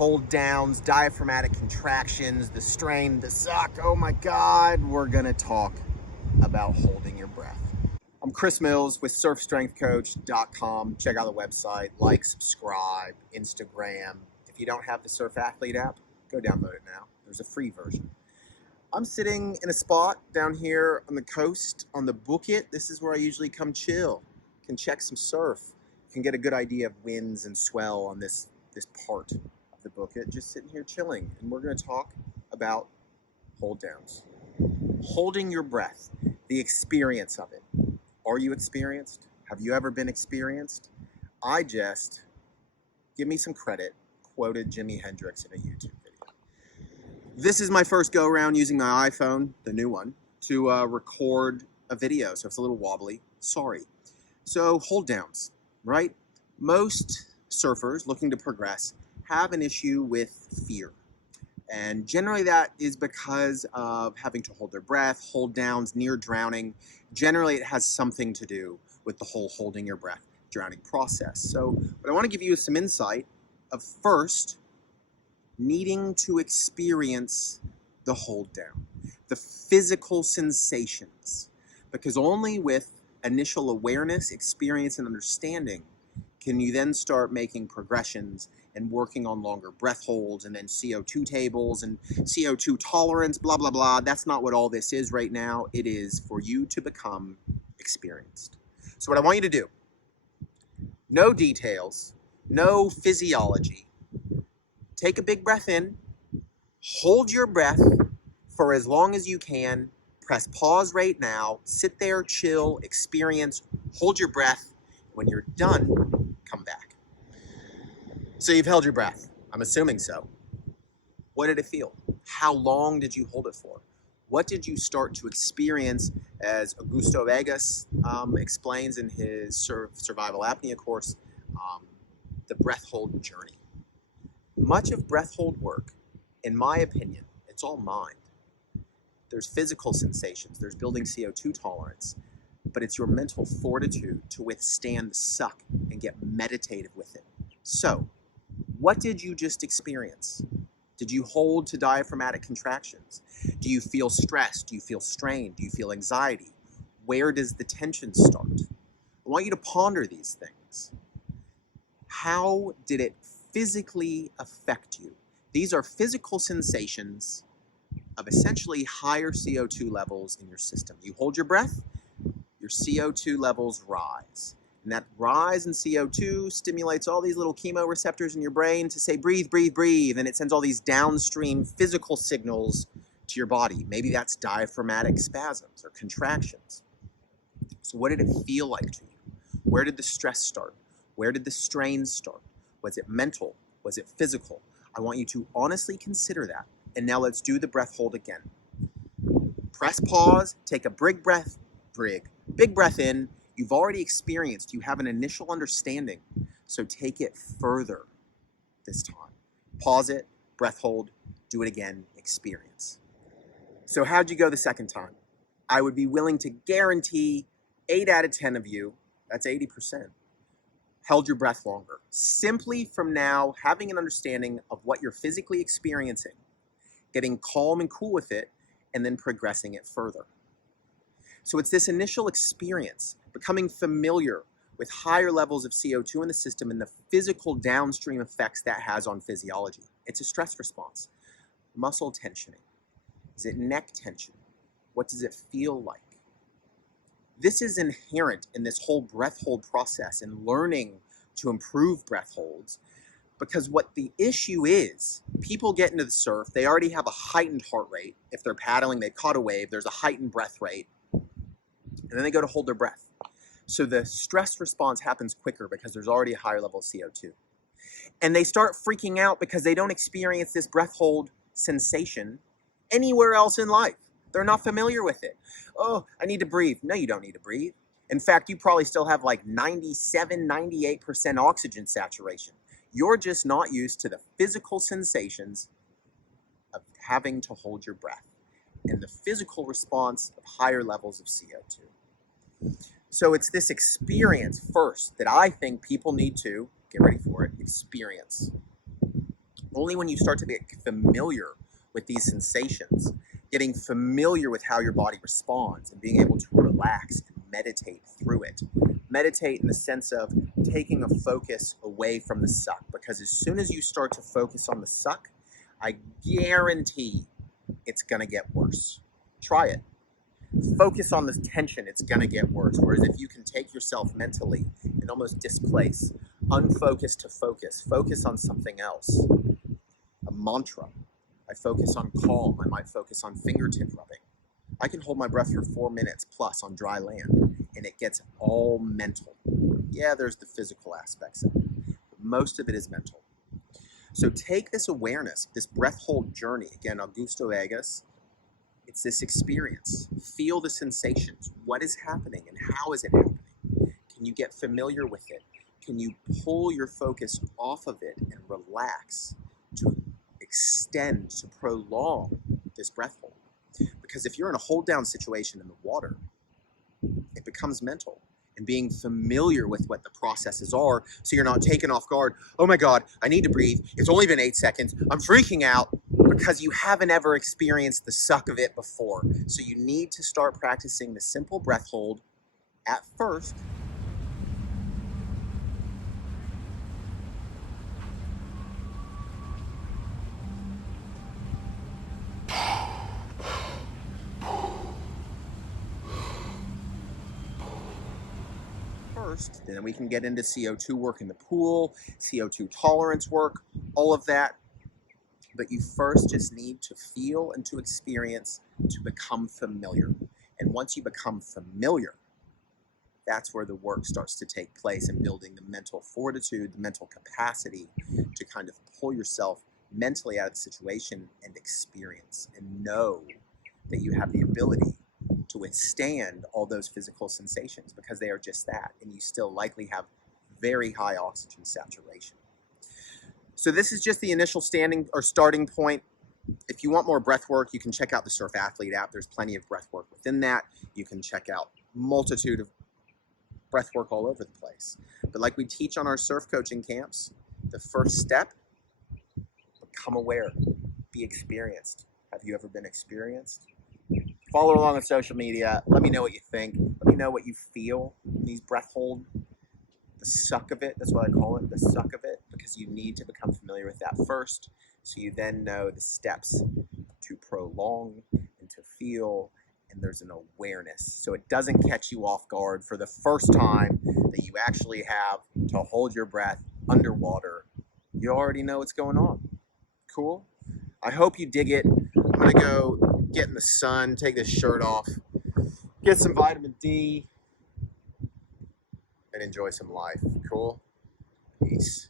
hold downs, diaphragmatic contractions, the strain, the suck. Oh my God, we're gonna talk about holding your breath. I'm Chris Mills with surfstrengthcoach.com. Check out the website, like, subscribe, Instagram. If you don't have the Surf Athlete app, go download it now. There's a free version. I'm sitting in a spot down here on the coast on the Bookit. This is where I usually come chill, can check some surf, can get a good idea of winds and swell on this part of the Bookit, just sitting here chilling. And we're gonna talk about hold downs. Holding your breath, the experience of it. Are you experienced? Have you ever been experienced? Give me some credit, quoted Jimi Hendrix in a YouTube video. This is my first go around using my iPhone, the new one, to record a video, so it's a little wobbly, sorry. So hold downs, right? Most surfers looking to progress have an issue with fear. And generally that is because of having to hold their breath, hold downs, near drowning. Generally it has something to do with the whole holding your breath, drowning process. So what I want to give you is some insight of first needing to experience the hold down, the physical sensations, because only with initial awareness, experience, and understanding can you then start making progressions and working on longer breath holds and then CO2 tables and CO2 tolerance, blah, blah, blah. That's not what all this is right now. It is for you to become experienced. So what I want you to do, no details, no physiology. Take a big breath in, hold your breath for as long as you can, press pause right now, sit there, chill, experience, hold your breath. When you're done, come back. So you've held your breath. I'm assuming so. What did it feel? How long did you hold it for? What did you start to experience, as Augusto Vegas explains in his survival apnea course, the breath hold journey? Much of breath hold work, in my opinion, it's all mind. There's physical sensations, there's building CO2 tolerance, but it's your mental fortitude to withstand the suck and get meditative with it. So, what did you just experience? Did you hold to diaphragmatic contractions? Do you feel stress? Do you feel strain? Do you feel anxiety? Where does the tension start? I want you to ponder these things. How did it physically affect you? These are physical sensations of essentially higher CO2 levels in your system. You hold your breath, your CO2 levels rise. And that rise in CO2 stimulates all these little chemoreceptors in your brain to say, breathe, breathe, breathe. And it sends all these downstream physical signals to your body. Maybe that's diaphragmatic spasms or contractions. So what did it feel like to you? Where did the stress start? Where did the strain start? Was it mental? Was it physical? I want you to honestly consider that. And now let's do the breath hold again. Press pause, take a big breath in. You've already experienced, you have an initial understanding. So take it further this time. Pause it, breath hold, do it again, experience. So how'd you go the second time? I would be willing to guarantee 8 out of 10 of you, that's 80%, held your breath longer. Simply from now having an understanding of what you're physically experiencing, getting calm and cool with it, and then progressing it further. So it's this initial experience, becoming familiar with higher levels of CO2 in the system and the physical downstream effects that has on physiology. It's a stress response. Muscle tensioning. Is it neck tension? What does it feel like? This is inherent in this whole breath hold process and learning to improve breath holds, because what the issue is, people get into the surf, they already have a heightened heart rate. If they're paddling, they've caught a wave, there's a heightened breath rate, and then they go to hold their breath. So the stress response happens quicker because there's already a higher level of CO2. And they start freaking out because they don't experience this breath hold sensation anywhere else in life. They're not familiar with it. Oh, I need to breathe. No, you don't need to breathe. In fact, you probably still have like 97, 98% oxygen saturation. You're just not used to the physical sensations of having to hold your breath and the physical response of higher levels of CO2. So it's this experience first that I think people need to, get ready for it, experience. Only when you start to get familiar with these sensations, getting familiar with how your body responds and being able to relax and meditate through it. Meditate in the sense of taking a focus away from the suck, because as soon as you start to focus on the suck, I guarantee it's gonna get worse. Try it. Focus on the tension, it's gonna get worse. Whereas if you can take yourself mentally and almost displace, unfocus to focus on something else. A mantra. I focus on calm. I might focus on fingertip rubbing. I can hold my breath for 4 minutes plus on dry land, and it gets all mental. Yeah, there's the physical aspects of it, but most of it is mental. So take this awareness, this breath hold journey, again, Augusto Vegas, it's this experience. Feel the sensations. What is happening and how is it happening? Can you get familiar with it? Can you pull your focus off of it and relax to extend, to prolong this breath hold? Because if you're in a hold down situation in the water, it becomes mental. And being familiar with what the processes are, so you're not taken off guard. Oh my God, I need to breathe. It's only been 8 seconds. I'm freaking out, because you haven't ever experienced the suck of it before. So you need to start practicing the simple breath hold at first. Then we can get into CO2 work in the pool, CO2 tolerance work, all of that. But you first just need to feel and to experience, to become familiar. And once you become familiar, that's where the work starts to take place in building the mental fortitude, the mental capacity to kind of pull yourself mentally out of the situation and experience and know that you have the ability to withstand all those physical sensations, because they are just that, and you still likely have very high oxygen saturation. So this is just the initial starting point. If you want more breath work, you can check out the Surf Athlete app. There's plenty of breath work within that. You can check out multitude of breath work all over the place. But like we teach on our surf coaching camps, the first step, become aware, be experienced. Have you ever been experienced? Follow along on social media. Let me know what you think. Let me know what you feel in these breath hold. The suck of it, that's what I call it, the suck of it, because you need to become familiar with that first, so you then know the steps to prolong and to feel, and there's an awareness. So it doesn't catch you off guard for the first time that you actually have to hold your breath underwater. You already know what's going on. Cool? I hope you dig it. I'm gonna go get in the sun, take this shirt off, get some vitamin D, and enjoy some life. Cool? Peace.